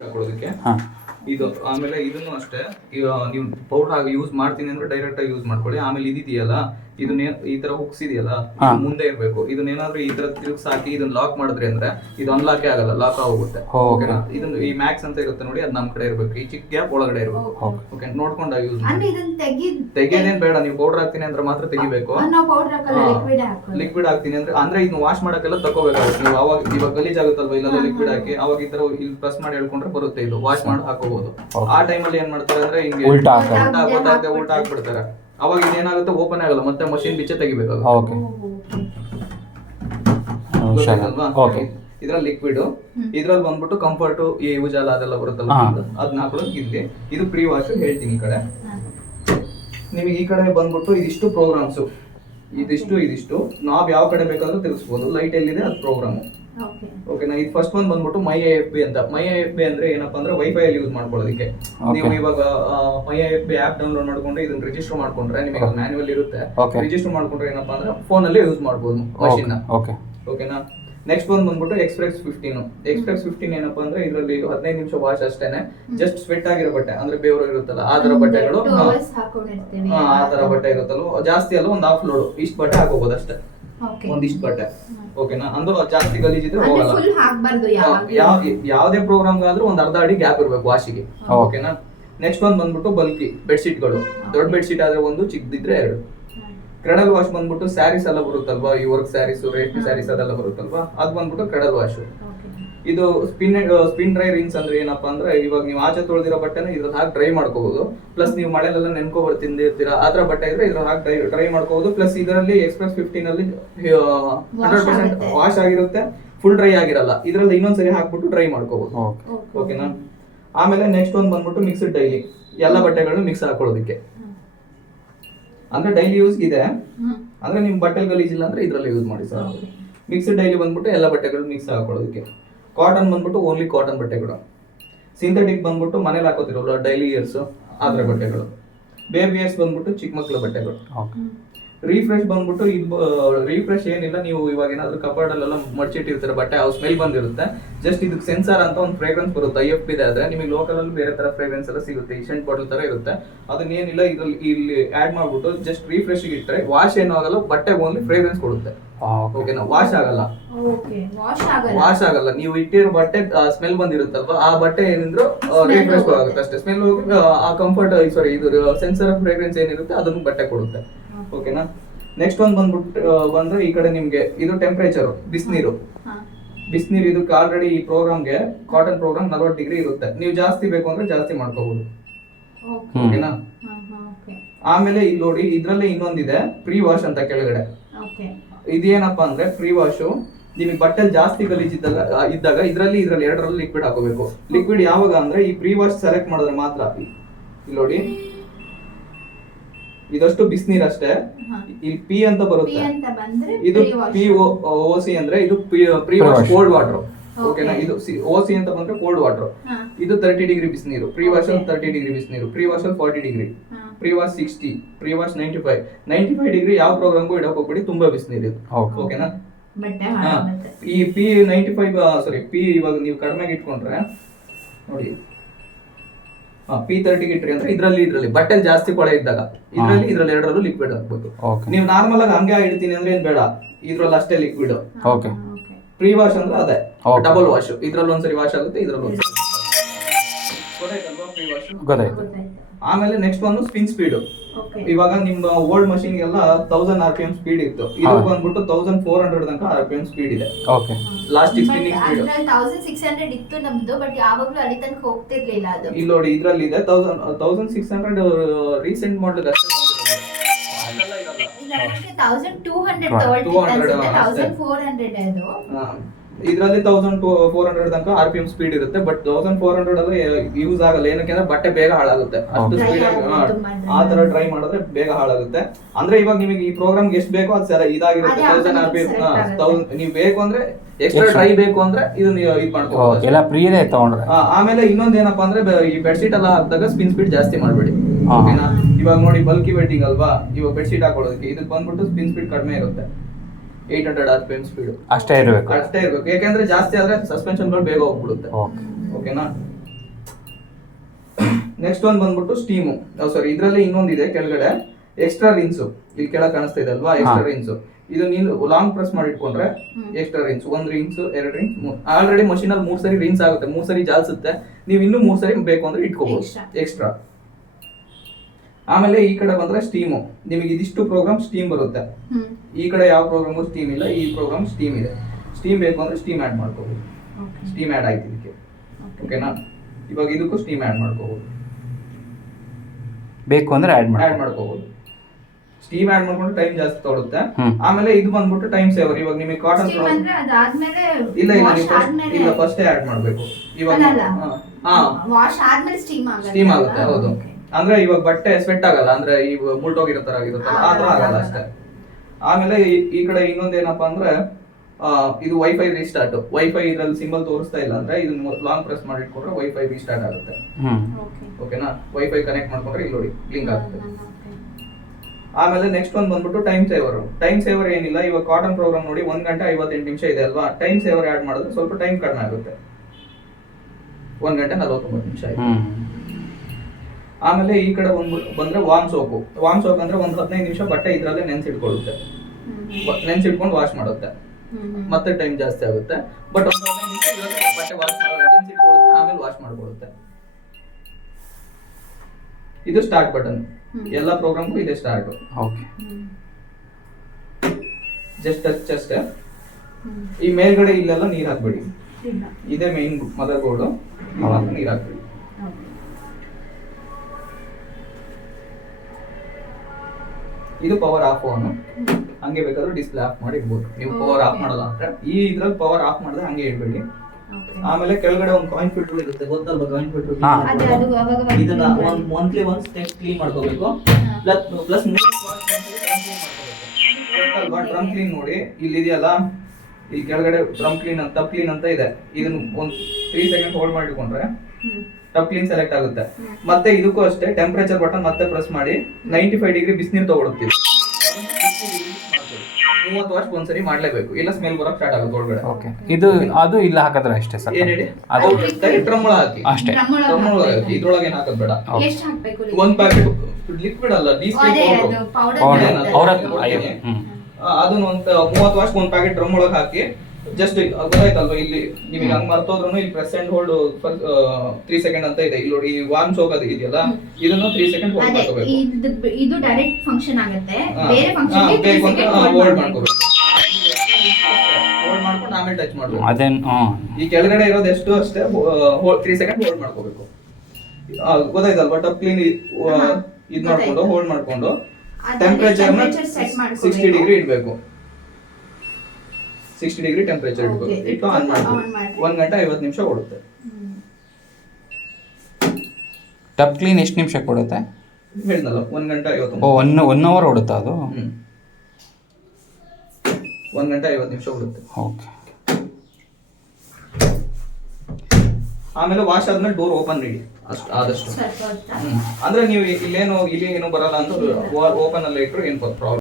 ಹಾಕೊಳ್ಳೋದಕ್ಕೆ ಇದು. ಆಮೇಲೆ ಇದನ್ನು ಅಷ್ಟೇ, ಈಗ ನೀವು ಪೌಡರ್ ಆಗಿ ಯೂಸ್ ಮಾಡ್ತೀನಿ ಅಂದ್ರೆ ಡೈರೆಕ್ಟ್ ಆಗಿ ಯೂಸ್ ಮಾಡ್ಕೊಳ್ಳಿ. ಆಮೇಲೆ ಇದಿದೆಯಲ್ಲ, ಇದನ್ನ ಈ ತರ ಹುಕ್ಸ್ ಇದೆಯಲ್ಲ, ಇದು ಮುಂದೆ ಇರಬೇಕು. ಇದನ್ನೇನಾದ್ರೂ ಈ ತರ ತಿರುಗಿಸಿ ಹಾಕಿ ಇದನ್ನ ಲಾಕ್ ಮಾಡಿದ್ರಿ ಅಂದ್ರೆ ಇದು ಅನ್ಲಾಕೇ ಆಗಲ್ಲ, ಲಾಕ್ ಆಗೋಗುತ್ತೆ. ಓಕೆನಾ? ಇದನ್ನ ಈ ಮ್ಯಾಕ್ಸ್ ಅಂತ ಇರುತ್ತೆ ನೋಡಿ, ಅದು ನಮ್ ಕಡೆ ಇರಬೇಕು. ಈ ಚಿಕ್ಕ ಗ್ಯಾಪ್ ಒಳಗಡೆ ಇರಬೇಕು. ಓಕೆ, ನೋಡ್ಕೊಂಡು ಯೂಸ್ ಮಾಡಿ. ತೆಗಿಯೋದೇನ್ ಬೇಡ, ನೀವು ಪೌಡರ್ ಹಾಕ್ತೀನಿ ಅಂದ್ರೆ ಮಾತ್ರ ತೆಗಿಬೇಕು. ಲಿಕ್ವಿಡ್ ಹಾಕ್ತೀನಿ ಅಂದ್ರೆ ಇದನ್ನ ವಾಶ್ ಮಾಡಕ್ಕೆಲ್ಲ ತಗೋಬೇಕಾಗುತ್ತೆ. ನೀವು ಇವಾಗ ಗಲೀಜ್ ಆಗುತ್ತಲ್ವಾ, ಇಲ್ಲೆಲ್ಲ ಲಿಕ್ವಿಡ್ ಹಾಕಿ ಅವಾಗ ಈ ತರ ಇಲ್ಲಿ ಪ್ರೆಸ್ ಮಾಡಿ ಹೇಳ್ಕೊಂಡ್ರೆ ಬರುತ್ತೆ. ಇದು ವಾಶ್ ಮಾಡಿ ಹಾಕೋಬಹುದು. ಆ ಟೈಮಲ್ಲಿ ಏನ್ ಮಾಡ್ತಾರೆ ಅಂದ್ರೆ ಹಿಂಗೆ ಉಲ್ಟಾ ಹಾಕ್ಬಿಡ್ತಾರೆ. ಅವಾಗ ಇದೇನಾಗುತ್ತೆ, ಓಪನ್ ಆಗಲ್ಲ, ಮತ್ತೆ ಮಷೀನ್ ಬಿಚ್ಚೆ ತೆಗಿಬೇಕಾಗುತ್ತೆ. ಇದ್ರಲ್ಲಿ ಲಿಕ್ವಿಡ್, ಇದ್ರಲ್ಲಿ ಬಂದ್ಬಿಟ್ಟು ಕಂಫರ್ಟ್, ಈ ಉಜಾಲ ಅದೆಲ್ಲ ಬರುತ್ತಲ್ಲ, ಅದನ್ನ ಹಾಕೊಳ್ಳೋದು. ಇಲ್ಲಿ ಇದು ಪ್ರೀ ವಾಶ್ ಹೇಳ್ತೀನಿ. ಈ ಕಡೆ ನಿಮಗೆ ಈ ಕಡೆ ಬಂದ್ಬಿಟ್ಟು ಇದಿಷ್ಟು ಪ್ರೋಗ್ರಾಮ್ಸ್, ಇದಿಷ್ಟು ನಾವ್ ಯಾವ ಕಡೆ ಬೇಕಾದ್ರೂ ತಿರ್ಗಿಸಬಹುದು. ಲೈಟ್ ಎಲ್ಲಿದೆ ಅದು ಪ್ರೋಗ್ರಾಮ್. ಓಕೆನಾ? ಇದು ಫಸ್ಟ್ ಒಂದು ಬಂದ್ಬಿಟ್ಟು ಮೈ ಐಎಫ್ಬಿ ಅಂತ. ಮೈ ಐಎಫ್ಬಿ ಅಂದ್ರೆ ಏನಪ್ಪಾ ಅಂದ್ರೆ ವೈಫೈ ಅಲ್ಲಿ ಯೂಸ್ ಮಾಡ್ಕೊಳ್ಳೋದಕ್ಕೆ. ನೀವು ಇವಾಗ ಮೈ ಐಎಫ್ಬಿ ಆಪ್ ಡೌನ್ಲೋಡ್ ಮಾಡ್ಕೊಂಡ್ರೆ ಇದನ್ನ ರಿಜಿಸ್ಟರ್ ಮಾಡ್ಕೊಂಡ್ರೆ ನಿಮಗೆ ಮ್ಯಾನ್ಯುವಲ್ ಇರುತ್ತೆ. ರಿಜಿಸ್ಟರ್ ಮಾಡ್ಕೊಂಡ್ರೆ ಏನಪ್ಪಾ ಅಂದ್ರೆ ಫೋನ್ ಅಲ್ಲೇ ಯೂಸ್ ಮಾಡಬಹುದು ಮಷೀನ್ ನ. ಓಕೆನಾ? ನೆಕ್ಸ್ಟ್ ಒಂದು ಬಂದ್ಬಿಟ್ಟು ಎಕ್ಸ್ಪ್ರೆಸ್ 15. ಎಕ್ಸ್ಪ್ರೆಸ್ 15 ಏನಪ್ಪಾ ಅಂದ್ರೆ ಇದರಲ್ಲಿ 15 ನಿಮಿಷ ವಾಶ್ ಅಷ್ಟೇನೆ. ಜಸ್ಟ್ ಸ್ವೆಟ್ ಆಗಿರೋ ಬಟ್ಟೆ ಅಂದ್ರೆ ಬೇವರು ಇರುತ್ತಲ್ಲ ಆ ತರ ಬಟ್ಟೆಗಳು, ಆ ತರ ಬಟ್ಟೆ ಇರುತ್ತಲ್ಲ, ಜಾಸ್ತಿ ಅಲ್ಲ, ಒಂದು ಹಾಫ್ ಲೋಡ್ ಇಷ್ಟು ಬಟ್ಟೆ ಹಾಕೋಬಹುದು ಅಷ್ಟೇ, ಒಂದಿಷ್ಟು ಬಟ್ಟೆ. ಓಕೆನಾ? ಅಂದ್ರೆ ಜಾಸ್ತಿ ಗಲೀಜಿದ್ರೆ ಹೋಗಲ್ಲ. ಯಾವ್ದೇ ಪ್ರೋಗ್ರಾಮ್ ಆದ್ರೂ ಒಂದ್ ಅರ್ಧ ಅಡಿ ಗ್ಯಾಪ್ ಇರ್ಬೇಕು ವಾಶಿಗೆ. ಓಕೆನಾ? ನೆಕ್ಸ್ಟ್ ಒಂದ್ ಬಂದ್ಬಿಟ್ಟು ಬಲ್ಕಿ ಬೆಡ್ಶೀಟ್ ಗಳು. ದೊಡ್ಡ ಬೆಡ್ಶೀಟ್ ಆದ್ರೆ ಒಂದು, ಚಿಕ್ಕದಿದ್ರೆ ಎರಡು. ಕ್ರೆಡಲ್ ವಾಶ್ ಬಂದ್ಬಿಟ್ಟು ಸ್ಯಾರೀಸ್ ಎಲ್ಲ ಬರುತ್ತಲ್ವಾ, ಈ ವರ್ಕ್ ಸ್ಯಾರೀಸ್, ರೇಷ್ಮೆ ಸ್ಯಾರೀಸ್ ಅದೆಲ್ಲ ಬರುತ್ತಲ್ವಾ, ಅದ್ ಬಂದ್ಬಿಟ್ಟು ಕ್ರೆಡಲ್ ವಾಶ್. ಇದು ಸ್ಪಿನ್ ಡ್ರೈ ರಿನ್ಸ್ ಅಂದ್ರೆ ಏನಪ್ಪಾ ಅಂದ್ರೆ ಇವಾಗ ನೀವು ಆಚೆ ತೊಳೆದಿರೋ ಬಟ್ಟೆನ ಇದ್ರಲ್ಲಿ ಹಾಕಿ ಡ್ರೈ ಮಾಡ್ಕೋಬಹುದು. ಪ್ಲಸ್ ನೀವು ಮಳೆಲೆಲ್ಲ ನೆನ್ಕೊ ತಿಂದಿರ್ತೀರಾ, ಆತರ ಬಟ್ಟೆ ಇದ್ರೆ ಇದ್ರಲ್ಲಿ ಹಾಕಿ ಡ್ರೈ ಮಾಡ್ಕೋಬಹುದು. ಪ್ಲಸ್ ಇದರಲ್ಲಿ ಎಕ್ಸ್ಪ್ರೆಸ್ 15 ಅಲ್ಲಿ 100% ವಾಶ್ ಆಗಿರುತ್ತೆ, ಫುಲ್ ಡ್ರೈ ಆಗಿರಲ್ಲ. ಇದ್ರಲ್ಲಿ ಇನ್ನೊಂದ್ಸರಿ ಹಾಕ್ಬಿಟ್ಟು ಡ್ರೈ ಮಾಡ್ಕೋಬಹುದು. ಓಕೆನಾ? ಆಮೇಲೆ ನೆಕ್ಸ್ಟ್ ಒಂದ್ ಬಂದ್ಬಿಟ್ಟು ಮಿಕ್ಸ್ಡ್ ಡೈಲಿ, ಎಲ್ಲ ಬಟ್ಟೆಗಳನ್ನ ಮಿಕ್ಸ್ ಹಾಕೊಳ್ಳೋದಕ್ಕೆ. ಅಂದ್ರೆ ಡೈಲಿ ಯೂಸ್ ಇದೆ ಅಂದ್ರೆ ನಿಮ್ ಬಟ್ಟೆ ಗಲೀಜಿಲ್ಲ ಅಂದ್ರೆ ಇದ್ರಲ್ಲಿ ಯೂಸ್ ಮಾಡಿ ಸರ್. ಮಿಕ್ಸ್ಡ್ ಡೈಲಿ ಬಂದ್ಬಿಟ್ಟು ಎಲ್ಲ ಬಟ್ಟೆಗಳು ಮಿಕ್ಸ್ ಹಾಕೊಳ್ಳೋದಕ್ಕೆ. ಕಾಟನ್ ಬಂದ್ಬಿಟ್ಟು ಓನ್ಲಿ ಕಾಟನ್ ಬಟ್ಟೆಗಳು. ಸಿಂಥೆಟಿಕ್ ಬಂದ್ಬಿಟ್ಟು ಮನೇಲಿ ಹಾಕೋತಿರೋಲ್ಲ ಡೈಲಿ ಇಯರ್ಸ್ ಆದ್ರೆ ಬಟ್ಟೆಗಳು. ಬೇಬಿ ಇಯರ್ಸ್ ಬಂದ್ಬಿಟ್ಟು ಚಿಕ್ಕ ಮಕ್ಳ ಬಟ್ಟೆಗಳು. ರೀಫ್ರೆಶ್ ಬಂದ್ಬಿಟ್ಟು ಇದು ರೀಫ್ರೆಶ್ ಏನಿಲ್ಲ, ನೀವು ಇವಾಗ ಏನಾದ್ರು ಕಬರ್ಡ್ ಅಲ್ಲೆಲ್ಲ ಮಡ್ಚಿಟ್ಟಿರ್ತಾರೆ ಬಟ್ಟೆ, ಅವು ಸ್ಮೆಲ್ ಬಂದಿರುತ್ತೆ. ಜಸ್ಟ್ ಇದಕ್ಕೆ ಸೆನ್ಸಾರ್ ಅಂತ ಒಂದು ಫ್ರೇಗ್ರೆನ್ಸ್ ಬರುತ್ತೆ. IFB ಇದೆ ಆದ್ರೆ ನಿಮಗೆ ಲೋಕಲ್ ಅಲ್ಲಿ ಬೇರೆ ತರ ಫ್ರೇಗ್ರೆನ್ಸ್ ಎಲ್ಲ ಸಿಗುತ್ತೆ, ಇಶೆಂಟ್ ಬಾಟಲ್ ತರ ಇರುತ್ತೆ. ಅದನ್ನೇನಿಲ್ಲ ಇದ್ರಲ್ಲಿ ಇಲ್ಲಿ ಆಡ್ ಮಾಡ್ಬಿಟ್ಟು ಜಸ್ಟ್ ರೀಫ್ರೆಶ್ ಇಟ್ಟರೆ ವಾಶ್ ಏನೂ ಆಗಲ್ಲ, ಬಟ್ಟೆ ಓನ್ಲಿ ಫ್ರೇಗ್ರೆನ್ಸ್ ಕೊಡುತ್ತೆ. ಓಕೆನಾ? ವಾಶ್ ಆಗಲ್ಲ. ನೀವು ಇಟ್ಟಿರೋ ಬಟ್ಟೆ ಸ್ಮೆಲ್ ಬಂದಿರುತ್ತಲ್ವಾ, ಆ ಬಟ್ಟೆ ಏನಿದ್ರು ರೀಫ್ರೆಶ್ ಆಗುತ್ತೆ ಅಷ್ಟೇ. ಸ್ಮೆಲ್ ಹೋಗಿ ಆ ಕಂಫರ್ಟ್ ಇದು ಸೆನ್ಸರ್ ಫ್ರೇಗ್ರೆನ್ಸ್ ಏನಿರುತ್ತೆ ಅದನ್ನು ಬಟ್ಟೆ ಕೊಡುತ್ತೆ. ಓಕೆನಾ? ನೆಕ್ಸ್ಟ್ ಒಂದು ಬಂದ್ರೆ ಈ ಕಡೆ ನಿಮ್ಗೆ ಇದು ಟೆಂಪರೇಚರ್, ಬಿಸಿನೀರು. ಇದಕ್ಕೆ ಆಲ್ರೆಡಿ ಈ ಪ್ರೋಗ್ರಾಮ್ಗೆ ಕಾಟನ್ ಪ್ರೋಗ್ರಾಮ್ 40 ಡಿಗ್ರಿ ಇರುತ್ತೆ. ನೀವು ಜಾಸ್ತಿ ಬೇಕು ಅಂದ್ರೆ ಜಾಸ್ತಿ ಮಾಡ್ಕೋಬಹುದು. ಓಕೆನಾ? ಆಮೇಲೆ ಇಲ್ಲಿ ನೋಡಿ, ಇದ್ರಲ್ಲೇ ಇನ್ನೊಂದಿದೆ ಪ್ರೀ ವಾಶ್ ಅಂತ ಕೆಳಗಡೆ. ಇದೇನಪ್ಪಾ ಅಂದ್ರೆ ಪ್ರೀ ವಾಶ್ ನಿಮಗೆ ಬಟ್ಟೆ ಜಾಸ್ತಿ ಇದ್ದಾಗ ಇದರಲ್ಲಿ ಎರಡರಲ್ಲಿ ಲಿಕ್ವಿಡ್ ಹಾಕೋಬೇಕು. ಲಿಕ್ವಿಡ್ ಯಾವಾಗ ಅಂದ್ರೆ ಈ ಪ್ರೀ ವಾಶ್ ಸೆಲೆಕ್ಟ್ ಮಾಡಿದ್ರೆ ಮಾತ್ರ. ಇಲ್ಲಿ ನೋಡಿ, ಇದಷ್ಟು ಬಿಸಿನೀರ್ ಅಷ್ಟೇ. ಇಲ್ಲಿ ಪಿ ಅಂತ ಬರುತ್ತೆ, ಇದು POC ಅಂದ್ರೆ ಇದು ಪ್ರೀ ವಾಶ್ ಕೋಲ್ಡ್ ವಾಟರ್. ಓಕೆನಾ? ಇದು OC ಅಂತ ಬಂದ್ರೆ ಕೋಲ್ಡ್ ವಾಟರ್. ಇದು 30 ಡಿಗ್ರಿ ಬಿಸಿನೀರು. ಪ್ರೀ ವಾಶ್ 30 ಡಿಗ್ರಿ ಬಿಸಿನೀರು. Pre wash 40 degree. Pre wash 60. Pre wash 95 degree. ಯಾವ ಪ್ರೋಗ್ರಾಮ್ಗೂ ಇಡಕ್ ಹೋಗ್ಬಿಡಿ, ತುಂಬಾ ಬಿಸಿನೀರು ಇದು. ಓಕೆನಾ? ಈ P ಇವಾಗ ನೀವು ಕಡಿಮೆಗೆ ಇಟ್ಕೊಂಡ್ರೆ ನೋಡಿ, P30 ಇಟ್ರಿ ಅಂದ್ರೆ ಇದ್ರಲ್ಲಿ ಬಟ್ಟೆ ಜಾಸ್ತಿ ಕೊಳೆ ಇದ್ದಾಗ ಇದ್ರಲ್ಲಿ ಎರಡರಲ್ಲೂ ಲಿಕ್ವಿಡ್ ಹಾಕ್ಬೇಕು. ನೀವು ನಾರ್ಮಲ್ ಆಗಿ ಹಂಗೆ ಇಡ್ತೀನಿ ಅಂದ್ರೆ ಏನ್ ಬೇಡ, ಇದ್ರಲ್ಲಿ ಅಷ್ಟೇ ಲಿಕ್ವಿಡ್. ಪ್ರೀ ವಾಶ್ ಅಂದ್ರೆ ಅದೇ ಡಬಲ್ ವಾಶ್. ಇದ್ರಲ್ಲಿ ಒಂದ್ಸರಿ ವಾಶ್ ಆಗುತ್ತೆ, ಇದ್ರಲ್ಲಿ ಒಂದ್ಸರಿ. ಆಮೇಲೆ ನೆಕ್ಸ್ಟ್ ಒಂದು ಸ್ಪಿನ್ ಸ್ಪೀಡ್. ಇವಾಗ ನಿಮ್ಮ ಓಲ್ಡ್ ಮಷೀನ್ ಎಲ್ಲ 1000 RPM ಸ್ಪೀಡ್ ಇತ್ತು, ಇದು ಬಂದ್ಬಿಟ್ಟು 1400 ತನಕ RPM ಸ್ಪೀಡ್ ಇದೆ. ಲಾಸ್ಟ್ ಸ್ಪಿನ್ನಿಂಗ್ ಸ್ಪೀಡ್ 1600 ಇತ್ತು ನಮ್ದು, ಬಟ್ ಯಾವಾಗ್ಲೂ ಅಲ್ಲಿ ತನಕ ಹೋಗ್ತಿರ್ಲಿಲ್ಲ ಅದು. ಇಲ್ಲಿ ನೋಡಿ, ಇದ್ರಲ್ಲಿ ಇದೆ 1600 ರೀಸೆಂಟ್ ಮಾಡೆಲ್ ಅಷ್ಟೇ. 1200 1400 ಅದು. ಇದ್ರಲ್ಲಿ 1400 ತನಕ RPM ಸ್ಪೀಡ್ ಇರುತ್ತೆ. ಬಟ್ 1400 ಅಲ್ಲಿ ಯೂಸ್ ಆಗಲ್ಲ, ಏನಕ್ಕೆ ಅಂದ್ರೆ ಬಟ್ಟೆ ಬೇಗ ಹಾಳಾಗುತ್ತೆ. ಅಷ್ಟು ಸ್ಪೀಡ್ ಆ ತರ ಟ್ರೈ ಮಾಡಿದ್ರೆ ಬೇಗ ಹಾಳಾಗುತ್ತೆ. ಅಂದ್ರೆ ಇವಾಗ ನಿಮಗೆ ಈ ಪ್ರೋಗ್ರಾಮ್ ಎಷ್ಟು ಬೇಕೋ ಅದು ಇದಾಗಿರುತ್ತೆ. 1000 RPM ನೀವು ಬೇಕು ಅಂದ್ರೆ ಎಕ್ಸ್ಟ್ರಾ ಟ್ರೈ ಬೇಕು ಅಂದ್ರೆ ಇದನ್ನ ಇದು ಮಾಡ್ಕೋಬಹುದು. ಆಮೇಲೆ ಇನ್ನೊಂದ್ ಏನಪ್ಪಾ ಅಂದ್ರೆ ಈ ಬೆಡ್ಶೀಟ್ ಎಲ್ಲ ಹಾಕಿದಾಗ ಸ್ಪಿನ್ ಸ್ಪೀಡ್ ಜಾಸ್ತಿ ಮಾಡ್ಬೇಡಿ. ಓಕೆನಾ? ಇವಾಗ ನೋಡಿ, ಬಲ್ಕಿ ಬೆಡ್ಡಿಂಗ್ ಅಲ್ವಾ, ಇವಾಗ ಬೆಡ್ಶೀಟ್ ಹಾಕೊಳ್ಳೋದಕ್ಕೆ ಇದಕ್ಕೆ ಬಂದ್ಬಿಟ್ಟು ಸ್ಪಿನ್ ಸ್ಪೀಡ್ ಕಡಿಮೆ ಇರುತ್ತೆ. 800 RPM ಸ್ಪೀಡ್ ಅಷ್ಟೇ ಇರಬೇಕು. ಯಾಕಂದ್ರೆ ಜಾಸ್ತಿ ಆದ್ರೆ ಸಸ್ಪೆನ್ಷನ್ ಗಳು ಬೇಗ ಹೋಗ್ಬಿಡುತ್ತೆ. ಓಕೆನಾ? ನೆಕ್ಸ್ಟ್ ಒಂದು ಬಂದ್ಬಿಟ್ಟು ಸ್ಟೀಮು. ಸಾರಿ, ಇದರಲ್ಲಿ ಇನ್ನೊಂದಿದೆ ಕೆಳಗಡೆ ಎಕ್ಸ್ಟ್ರಾ ರಿನ್ಸ್. ಇಲ್ಲಿ ಕೆಳಗೆ ಕಾಣಿಸ್ತಾ ಇದೆ ಅಲ್ವಾ, ಎಕ್ಸ್ಟ್ರಾ ರಿನ್ಸ್. ಇದು ನೀನು ಲಾಂಗ್ ಪ್ರೆಸ್ ಮಾಡಿ ಇಟ್ಕೊಂಡ್ರೆ extra rinse, 1 rinse 2 rinse, already machine ಅಲ್ಲಿ 3 ಸರಿ ರಿನ್ಸ್ ಆಗುತ್ತೆ, 3 ಸರಿ ಜಾಲ್ಸುತ್ತೆ. ನೀವು ಇನ್ನೂ 3 ಸರಿ ಬೇಕು ಅಂದ್ರೆ ಇಟ್ಕೋಬಹುದು ಎಕ್ಸ್ಟ್ರಾ. ಆಮೇಲೆ ಈ ಕಡೆ ಬಂದ್ರೆ ಸ್ಟೀಮು. ನಿಮಗೆ ಇದಿಷ್ಟು ಪ್ರೋಗ್ರಾಮ್ ಸ್ಟೀಮ್ ಬರುತ್ತೆ. ಈ ಕಡೆ ಯಾವ ಪ್ರೋಗ್ರಾಮು ಸ್ಟೀಮ್ ಇಲ್ಲ, ಈ ಪ್ರೋಗ್ರಾಮ್ ಸ್ಟೀಮ್ ಇದೆ. ಸ್ಟೀಮ್ ಬೇಕು ಅಂದ್ರೆ ಸ್ಟೀಮ್ ಆಡ್ ಮಾಡ್ಕೋಬಹುದು. ಸ್ಟೀಮ್ ಆಡ್ ಆಯ್ತು ಇದಕ್ಕೆ, ಓಕೆನಾ. ಇವಾಗ ಇದಕ್ಕೂ ಸ್ಟೀಮ್ ಆಡ್ ಮಾಡ್ಕೋಬಹುದು, ಬೇಕು ಅಂದ್ರೆ ಆಡ್ ಮಾಡ್ಕೋಬಹುದು. ಸ್ಟೀಮ್ ಆಡ್ ಮಾಡ್ಕೊಂಡು ಟೈಮ್ ಜಾಸ್ತಿ ತಗೊಳುತ್ತೆ. ಆಮೇಲೆ ಇದು ಬಂದ್ಬಿಟ್ಟು ಟೈಮ್ ಸೇವರ್. ಇವಾಗ ನಿಮಗೆ ಕಾಟನ್ ಇಲ್ಲ ಇಲ್ಲ, ಇಲ್ಲ ಫಸ್ಟ್ ಆಡ್ ಮಾಡ್ಬೇಕು. ಇವಾಗ ಸ್ಟೀಮ್ ಆಗುತ್ತೆ, ಹೌದು. ಅಂದ್ರೆ ಇವಾಗ ಬಟ್ಟೆ ಸ್ವೆಟ್ ಆಗಲ್ಲ, ಅಂದ್ರೆ ಈ ಮುಲ್ಟೋಗಿರೋ ತರ ಆಗಿರುತ್ತಲ್ಲ, ಆ ತರ ಆಗಲ್ಲ ಅಷ್ಟೇ. ಆಮೇಲೆ ಈ ಕಡೆ ಇನ್ನೊಂದೇನಪ್ಪಾ ಅಂದ್ರೆ ಇದು ವೈಫೈ ರೀಸ್ಟಾರ್ಟ್. ವೈಫೈ ಇದ್ರಲ್ಲಿ ಸಿಂಬಲ್ ತೋರಿಸ್ತಾ ಇಲ್ಲ ಅಂದ್ರೆ ಇದನ್ನ ಲಾಂಗ್ ಪ್ರೆಸ್ ಮಾಡಿ ಇಟ್ಕೊಂಡ್ರೆ ವೈಫೈ ರೀಸ್ಟಾರ್ಟ್ ಆಗುತ್ತೆ, ಓಕೆನಾ. ವೈಫೈ ಕನೆಕ್ಟ್ ಮಾಡ್ಕೊಂಡ್ರೆ ಇಲ್ಲಿ ನೋಡಿ ಬ್ಲಿಂಕ್ ಆಗುತ್ತೆ. ಆಮೇಲೆ ನೆಕ್ಸ್ಟ್ ಒಂದು ಬಂದ್ಬಿಟ್ಟು ಟೈಮ್ ಸೇವರ್. ಟೈಮ್ ಸೇವರ್ ಏನಿಲ್ಲ, ಇವಾಗ ಕಾಟನ್ ಪ್ರೋಗ್ರಾಮ್ ನೋಡಿ 1 ಗಂಟೆ 58 ನಿಮಿಷ ಇದೆ ಅಲ್ವಾ. ಟೈಮ್ ಸೇವರ್ ಆಡ್ ಮಾಡಿದ್ರೆ ಸ್ವಲ್ಪ ಟೈಮ್ ಕಡಿಮೆ ಆಗುತ್ತೆ, 1 ಗಂಟೆ 49 ನಿಮಿಷ ಆಯ್ತು. ಆಮೇಲೆ ಈ ಕಡೆ ಬಂದ್ರೆ ವಾಮ್ ಸೋಪು. ವಾಮ್ ಸೋಪ್ ಅಂದ್ರೆ ಒಂದು 15 ನಿಮಿಷ ಬಟ್ಟೆ ಇದ್ರಲ್ಲೇ ನೆನ್ಸಿಟ್ಕೊಳ್ಳುತ್ತೆ. ನೆನ್ಸಿಟ್ಕೊಂಡು ವಾಶ್ ಮಾಡುತ್ತೆ, ಮತ್ತೆ ಟೈಮ್ ಜಾಸ್ತಿ ಆಗುತ್ತೆ. ಬಟ್ ಒಂದು 15 ನಿಮಿಷ ಬಟ್ಟೆ ವಾಶ್ ನೆನ್ಸಿಟ್ಕೊಳ್ಳುತ್ತೆ, ಆಮೇಲೆ ವಾಶ್ ಮಾಡ್ಕೊಳ್ಳುತ್ತೆ. ಇದು ಸ್ಟಾರ್ಟ್ ಬಟನ್. ಎಲ್ಲ ಪ್ರೋಗ್ರಾಮ್ಗೂ ಇದೆ ಸ್ಟಾರ್ಟ್. ಓಕೆ, ಜಸ್ಟ್ ಟಚ್ ಅಷ್ಟೇ. ಈ ಮೇಲ್ಗಡೆ ಇಲ್ಲೆಲ್ಲ ನೀರ್ ಹಾಕ್ಬೇಡಿ, ಇದೇ ಮೇನ್ ಮದರ್ ಬೋರ್ಡ್, ನೀರ್ ಹಾಕ್ಬೇಡಿ. ಇದು ಪವರ್ ಆಫ್ ಆನ್. ಹಂಗೆ ಬೇಕಾದ್ರೆ ಡಿಸ್ಪ್ಲೇ ಆಫ್ ಮಾಡಿ ಇಡ್ಬೋದು ನೀವು. ಪವರ್ ಆಫ್ ಮಾಡಲ್ಲ ಅಂದ್ರೆ ಈ ಇದ್ರಲ್ಲಿ ಪವರ್ ಆಫ್ ಮಾಡಿದ್ರೆ ಹಂಗೆ ಇಡ್ಬೇಡಿ. ಆಮೇಲೆ ಕೆಳಗಡೆ ಒಂದು ಕಾಯಿನ್ ಫಿಲ್ಟರ್ ಇರುತ್ತೆ, ಗೊತ್ತಲ್ವಾ ಕಾಯಿನ್ ಫಿಲ್ಟರ್? ಇದನ್ನ ಮಂತ್ಲಿ ಒನ್ಸ್ ಕ್ಲೀನ್ ಮಾಡ್ಕೋಬೇಕು. ಪ್ಲಸ್ ಡ್ರಮ್ ಕ್ಲೀನ್ ನೋಡಿ, ಇಲ್ಲಿ ಇದೆಯಲ್ಲ, ಇಲ್ಲಿ ಕೆಳಗಡೆ ಡ್ರಮ್ ಕ್ಲೀನ್ ಅಂತ ಟಪ್ ಕ್ಲೀನ್ ಅಂತ ಇದೆ. ಇದನ್ನ ಒಂದು 3 ಸೆಕೆಂಡ್ ಹೋಲ್ಡ್ ಮಾಡಿಕೊಂಡ್ರೆ ಟಪ್ ಕ್ಲೀನ್ ಸೆಲೆಕ್ಟ್ ಆಗುತ್ತೆ. ಮತ್ತೆ ಇದಕ್ಕೂ ಅಷ್ಟೇ ಟೆಂಪರೇಚರ್ ಬಟನ್ ಮತ್ತೆ ಪ್ರೆಸ್ ಮಾಡಿ 95 ಡಿಗ್ರಿ ಬಿಸಿನೀರು ತಗೊಳುತ್ತೀವಿ. 30 ವರ್ಷ ಒಂದ್ಸರಿ ಮಾಡ್ಲೇಬೇಕು, ಇಲ್ಲ ಸ್ಮೆಲ್ ಬರೋಕ್ ಸ್ಟಾರ್ಟ್ ಆಗುತ್ತೆ ಒಳಗಡೆ. ಓಕೆ, ಇದು ಅದು ಇಲ್ಲ ಹಾಕಿದ್ರೆ ಅಷ್ಟೇ ಸರ್. ಏನ್ ಹೇಳಿ, ಡ್ರಮ್ ಒಳಗೆ ಹಾಕಿ ಅಷ್ಟೇ. ಡ್ರಮ್ ಒಳಗೆ ಹಾಕಿ, ಇದ್ರೊಳಗೆ ಏನು ಹಾಕೋದ್ ಬೇಡ. 1 ಪ್ಯಾಕೆಟ್ ಲಿಕ್ವಿಡ್ ಅಲ್ಲ, ಅದನ್ನ ಒಂದು 30 ವಾಶ್ 1 ಪ್ಯಾಕೆಟ್ ಡ್ರಮ್ ಒಳಗೆ ಹಾಕಿ ಜಸ್ಟ್ ಗೊತ್ತಾಯ್ತಲ್ವಾ. ಇಲ್ಲಿ ನಿಮಗೆ ಹಂಗ್ ಮರ್ತೋದ್ರೂ ಇಲ್ಲಿ ಪ್ರೆಸ್ ಅಂಡ್ ಹೋಲ್ಡ್ 3 ಸೆಕೆಂಡ್ ಅಂತ ಇದೆ. ಇಲ್ಲಿ ನೋಡಿ, ಈ ವಾರ್ಮ್ ಸೋಕ್ ಅದು ಇದೆಯಲ್ಲ, ಇದನ್ನು 3 ಸೆಕೆಂಡ್ ಹೋಲ್ಡ್ ಮಾಡ್ಕೋಬೇಕು. ಇದು ಡೈರೆಕ್ಟ್ ಫಂಕ್ಷನ್ ಆಗುತ್ತೆ, ಬೇರೆ ಫಂಕ್ಷನ್ ಗೆ 3 ಸೆಕೆಂಡ್ ಹೋಲ್ಡ್ ಮಾಡ್ಕೋಬೇಕು. ಹೋಲ್ಡ್ ಮಾಡ್ಕೊಂಡು ಆಮೇಲೆ ಟಚ್ ಮಾಡಬೇಕು. ಅದೇನು ಈ ಕೆಳಗಡೆ ಇರೋದು ಎಷ್ಟು ಅಷ್ಟೇ 3 ಸೆಕೆಂಡ್ ಹೋಲ್ಡ್ ಮಾಡ್ಕೋಬೇಕು. ಗೊತ್ತಾಯ್ತಲ್ವಾ. ಟಪ್ ಕ್ಲೀನ್ ಇದು ಮಾಡ್ಕೊಂಡು ಹೋಲ್ಡ್ ಮಾಡ್ಕೊಂಡು ಟೆಂಪರೇಚರ್ 60 ಡಿಗ್ರಿ ಇಡಬೇಕು. 60 ಡಿಗ್ರಿ ಟೆಂಪರೇಚರ್ ಇಡಬೇಕು. ಇಟ್ಟು ಆನ್ ಮಾಡಬೇಕು. 1 ಗಂಟೆ 50 ನಿಮಿಷ ಕೊಡುತ್ತೆ. ಟಪ್ ಕ್ಲೀನ್ ಎಷ್ಟು ನಿಮಿಷ ಕೊಡುತ್ತೆ ಹೇಳಿದ್ನಲ್ಲ, 1 ಗಂಟೆ 50. ಓ, 1 ಅವರ್ ಓಡುತ್ತಾ ಅದು? 1 ಗಂಟೆ 50 ನಿಮಿಷ ಕೊಡುತ್ತೆ. ಓಕೆ. ಆಮೇಲೆ ವಾಶ್ ಆದ್ಮೇಲೆ ಡೋರ್ ಓಪನ್ ಇಡಿ ಆದಷ್ಟು. ಅಂದ್ರೆ ನೀವು ಇಲ್ಲಿ ಏನು ಬರಲ್ಲ ಅಂತ ಓಪನ್ ಅಲ್ಲೇ ಇಟ್ಟರು ಏನು ಪ್ರಾಬ್ಲಮ್